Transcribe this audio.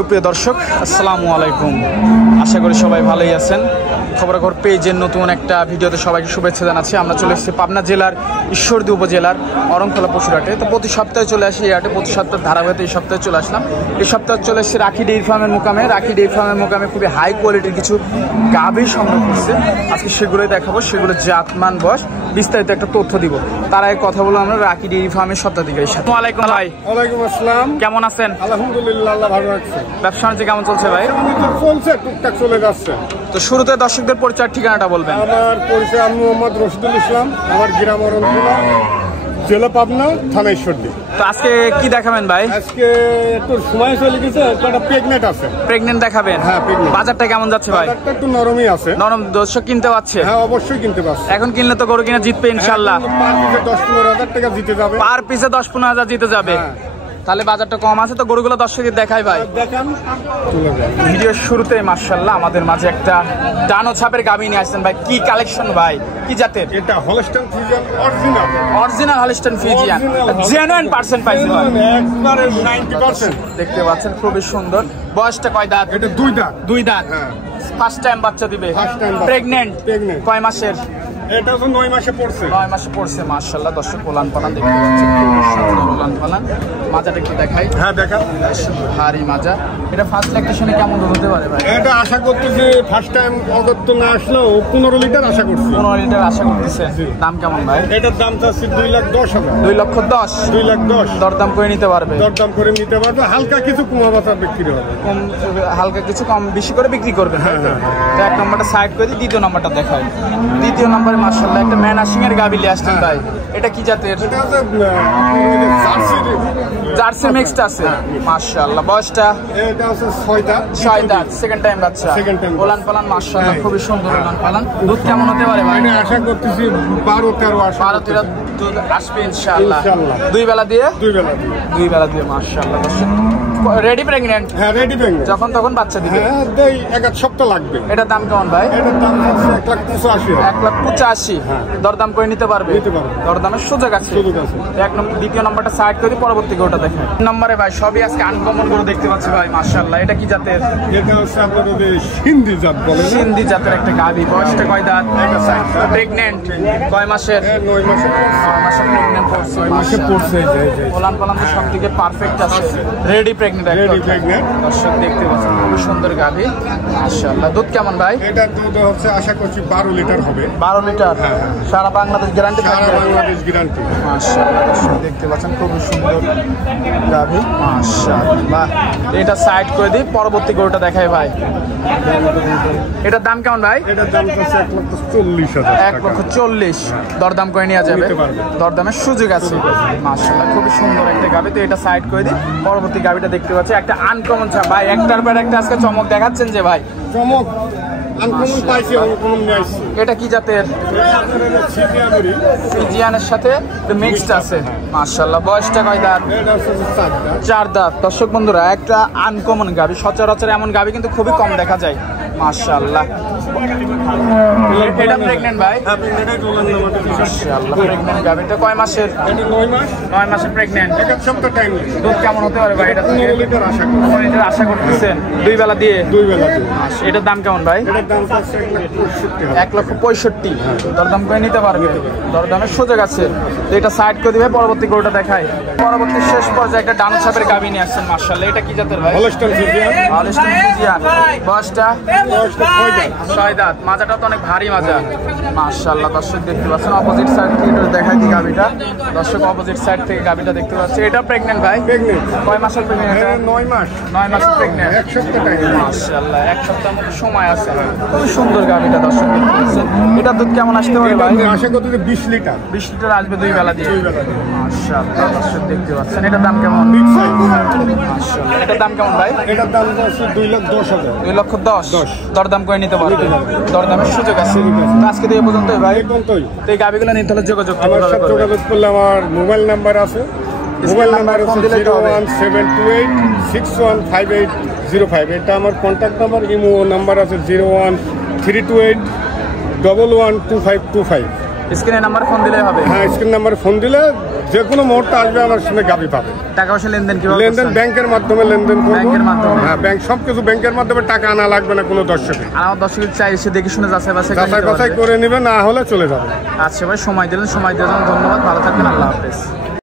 সুপ্রিয় দর্শক, আসসালামু আলাইকুম। আশা করি সবাই ভালোই আছেন। খবরাখবর পেজের নতুন একটা ভিডিওতে সবাইকে শুভেচ্ছা জানাচ্ছি। আমরা চলে এসেছি পাবনা জেলার ঈশ্বরদী উপজেলার অরণখোলা পশুরহাটে। তো প্রতি সপ্তাহে চলে আসি এই হাটে, প্রতি সপ্তাহে ধারাবাহিকতা এই সপ্তাহে চলে আসলাম। এই সপ্তাহে চলে এসেছি রাখি ডেইরি ফার্মের মোকামে। রাখি ডেইরি ফার্মের মোকামে খুবই হাই কোয়ালিটির কিছু গাভী সংগ্রহ করছে। আজকে সেগুলোই দেখাবো, সেগুলো জাতমান বয়স বিস্তারিত একটা তথ্য দিব। তার আগে কথা বলবো আমরা রাখি ডেইরি ফার্মের স্বত্বাধিকারীর সাথে। আসসালামু আলাইকুম ভাই। ওয়ালাইকুম আসসালাম। কেমন আছেন? আলহামদুলিল্লাহ, আল্লাহ ভালো রাখছে। ব্যবসা বাণিজ্য কেমন চলছে ভাই? চলছে, টুকটাক চলে যাচ্ছে। তো শুরুতে দর্শকদের পরিচয় ঠিকানাটা বলবেন। আমার পরিচয় আমি মোহাম্মদ রশিদুল ইসলাম। আমার গ্রাম অরণখোলা, জেলা পাবনা, থানা ঈশ্বরদী। তো আজকে কি দেখাবেন ভাই? আজকে একটু সময় চলে গেছে, একটা প্রেগনেন্ট আছে। প্রেগনেন্ট দেখাবেন? হ্যাঁ, প্রেগনেন্ট। বাজারটা কেমন যাচ্ছে ভাই? বাজারটা একটু নরমই আছে। নরম? দর্শক কিনতে পারছে? হ্যাঁ, অবশ্যই কিনতে পারছে। এখন কিনলে তো গরু কিনা জিতবে ইনশাল্লাহ। পার পিসে 10-15 হাজার টাকা জিতে যাবে। পার পিসে 10-15 হাজার জিতে যাবে। তাহলে বাজারটা কম আছে, তো গরুগুলো দর্শকের দেখাই ভাই। দেখান, চলে যায়। ভিডিওর শুরুতে মাশাআল্লাহ আমাদের মাঝে একটা ডানো ছাপের গাভী নিয়ে আসছেন ভাই। কি কালেকশন ভাই, কি জাতের? এটা Holstein Friesian original. Original Holstein Friesian, genuine percent পাইছে ভাই। একবারে 90%। দেখতে পাচ্ছেন খুবই সুন্দর। বয়সটা কয় দাঁত? এটা 2 দাঁত। 2 দাঁত। হ্যাঁ। ফার্স্ট টাইম বাচ্চা দিবে? First time বাচ্চা। প্রেগনেন্ট? Pregnant। কয় মাসের? এটা তো 9 মাসে পড়ছে। 9 মাসে পড়ছে। মাশাআল্লাহ দর্শক, ওলান পালান দেখতে পাচ্ছেন, খুব সুন্দর ওলান পালান। মাজাটা একটু দেখাই। হ্যাঁ, দেখা। ভারী মাজা। এটা ফার্স্ট ল্যাকটেশনে কেমন দুধ হতে পারে ভাই? এটা আশা করতে যে ফার্স্ট টাইম অগত্য না আসলেও 15 লিটার আশা করছি। 15 লিটার আশা করতেছে। দাম কেমন ভাই? এটার দাম চাচ্ছি 2,10,000। 2,10,000। 2,10,000 দরদাম করে নিতে পারবে? দরদাম করে নিতে পারবে। হালকা কিছু কমাবাতা বিক্রি হবে। কম, হালকা কিছু কম বেশি করে বিক্রি করবেন। হ্যাঁ। তো এক নম্বরটা সাইড করে দিই, দ্বিতীয় নম্বরটা দেখাই। দ্বিতীয় নম্বরে মাশাআল্লাহ একটা ম্যানাসিং এর গাভী নিয়ে আসছেন ভাই। এটা কি জাতের? এটা হচ্ছে জার্সি মিক্সড আছে। মাশাআল্লাহ বয়সটা? এটা হচ্ছে 6 দাঁত। 6 দাঁত, সেকেন্ড টাইম বাচ্চা। Second time ওলান পালান মাশাআল্লাহ খুবই সুন্দর ওলান পালান। দুধ কেমন হতে পারে ভাই? এটা আশা করতেছি 12-13 আসবে। 12-13 দুধ আসবে ইনশাআল্লাহ। ইনশাআল্লাহ। 2 বেলা দিয়ে? 2 বেলা দিয়ে। 2 বেলা দিয়ে মাশাআল্লাহ দর্শক। Ready pregnant? হ্যাঁ, রেডি প্রেগনেন্ট। যখন তখন বাচ্চা দিবে? হ্যাঁ, 1 সপ্তাহ লাগবে। এটার দাম কেমন ভাই? এটার দাম হচ্ছে 1,85,000। 1,85,000। দরদাম করে নিতে পারবে? নিতে পারবে। দরদামের সুযোগ আছে? সুযোগ আছে। এক নম্বর, দ্বিতীয় নম্বরটা সাইড করে পরবর্তী গরুটা দেখেন। নম্বরে ভাই সবই আজকে আনকমন গরু দেখতে পাচ্ছি ভাই মাশাআল্লাহ। এটা কি জাতের? এটা হচ্ছে আপনার ওদের সিন্ধি জাত বলে না? সিন্ধি জাতের একটা গাভী। বয়সটা কয় দাঁত? প্রেগনেন্ট? কয় মাসের? 9 মাসে। 9 মাসের প্রেগনেন্ট পড়ছে। 9 মাসে পড়ছে। ওলান পালান তো সব দিকে পারফেক্ট আছে। Ready pregnant ready pregnant. দর্শক দেখতে পাচ্ছেন খুব সুন্দর গাভী মাশাআল্লাহ। দুধ কেমন ভাই? এটার দুধ হচ্ছে আশা করছি 12 লিটার হবে। 12 লিটার? হ্যাঁ। সারা বাংলাদেশ গ্যারান্টি সারা থাকবে? বাংলাদেশ গ্যারান্টি। মাশাআল্লাহ দর্শক দেখতে পাচ্ছেন খুব সুন্দর গাভী মাশাআল্লাহ। এটা সাইড করে দিই, পরবর্তী গরুটা দেখাই ভাই। এটার দাম কেমন ভাই? এটার দাম হচ্ছে 1,40,000 টাকা। 1,40,000। দরদাম করে নেওয়া যাবে? নিতে পারবে। দরদামের সুযোগ আছে। মাশাআল্লাহ খুবই সুন্দর একটা গাভী। তো এটা সাইড করে দিই, পরবর্তী গাভীটা দেখতে পাচ্ছি একটা আনকমন ছাপ ভাই। একটার পর একটা আজকে চমক দেখাচ্ছেন যে ভাই। চমক আনকমন পাইছি, আনকমন নিয়ে আসছি। এটা কি জাতের? ফ্রিজিয়ানের সাথে মিক্সড আছে। মাশাআল্লাহ বয়সটা কয় দাঁত? এটা হচ্ছে 4 দাঁত। 4 দাঁত। দর্শক বন্ধুরা একটা আনকমন গাভী, সচরাচর এমন গাভী কিন্তু খুবই কম দেখা যায়। মাশাআল্লাহ। এটা প্রেগন্যান্ট ভাই? হ্যাঁ, প্রেগনেন্ট ওলান নামাতে মাশাআল্লাহ প্রেগন্যান্ট গাভীটা কয় মাসের? এটা 9 মাস। 9 মাসের প্রেগন্যান্ট। 1 সপ্তাহ টাইম লাগে। দুধ কেমন হতে পারে ভাই? এটা 15 লিটার আশা করছি। 15 লিটার আশা করতেছেন? 2 বেলা দিয়ে? 2 বেলা দিয়ে। এটার দাম কেমন ভাই? এটার দাম হচ্ছে 1,65,000। 1,65,000। দরদাম করে নিতে পারবে? দরদামের সুযোগ আছে। তো এটা সাইড করে দিবে, পরবর্তী গরুটা দেখায়। পরবর্তী শেষ পর্যায়ে একটা ডানো ছাপের গাভী নিয়ে আসছেন মাশাআল্লাহ। এটা কি জাতের ভাই? Holstein Friesian. Holstein Friesian. বয়সটা? বয়সটা 6 দাঁত। 6 দাঁত। মাজাটা তো অনেক ভারী মাজা মাশাআল্লাহ। দর্শক দেখতে পাচ্ছেন অপোজিট সাইড থেকে একটু দেখাই দিই গাভীটা। দর্শক অপোজিট সাইড থেকে গাভীটা দেখতে পাচ্ছি। এটা প্রেগন্যান্ট ভাই? প্রেগনেন্ট। কয় মাসের প্রেগন্যান্ট? এটা 9 মাস। 9 মাসের প্রেগন্যান্ট। 1 সপ্তাহ টাইম। মাশাআল্লাহ 1 সপ্তাহের মতো সময় আছে। খুব সুন্দর গাভীটা দর্শক দেখতে পাচ্ছেন। এটা দুধ কেমন আসতে পারে ভাই? আশা করতে 20 লিটার। 20 লিটার আসবে 2 বেলা দিয়ে? 2 বেলা দিয়ে। মাশাআল্লাহ দর্শক দেখতে পাচ্ছেন। এটার দাম কেমন? Big size. মাশাআল্লাহ। এটার দাম কেমন ভাই? এটার দাম হচ্ছে 2,10,000। 2,10,000। দরদাম করে নিতে পারবে? দরদামের সুযোগ আছে। তো আজকে তো এই পর্যন্তই ভাই। এই পর্যন্তই। তো এই গাভীগুলো নিতে হলে যোগাযোগ আমার সাথে যোগাযোগ করলে আমার মোবাইল নাম্বার আছে। মোবাইল নাম্বার ফোন দিলে তো হবে। 01728615805। এটা আমার কন্ট্যাক্ট নাম্বার। ইমো নাম্বার আছে 01328112525। স্ক্রিনে নাম্বার ফোন দিলেই হবে? হ্যাঁ, স্ক্রিন নাম্বার ফোন দিলে যে কোনো মুহূর্তে আসবে, আমার সঙ্গে গাভী পাবে। টাকা পয়সা লেনদেন কিভাবে লেনদেন করছেন? ব্যাংকের মাধ্যমে লেনদেন করব। ব্যাংকের মাধ্যমে? হ্যাঁ, ব্যাংক সবকিছু ব্যাংকের মাধ্যমে, টাকা আনা লাগবে না কোনো দর্শকের। আর আমার দর্শকের চাই এসে দেখে শুনে যাচাই বাছাই করে যাচাই নিতে বাছাই পারবে। করে নেবে, না হলে চলে যাবে। আচ্ছা ভাই, সময় দিলেন, সময় দেওয়ার জন্য ধন্যবাদ। ভালো থাকবেন, আল্লাহ হাফেজ।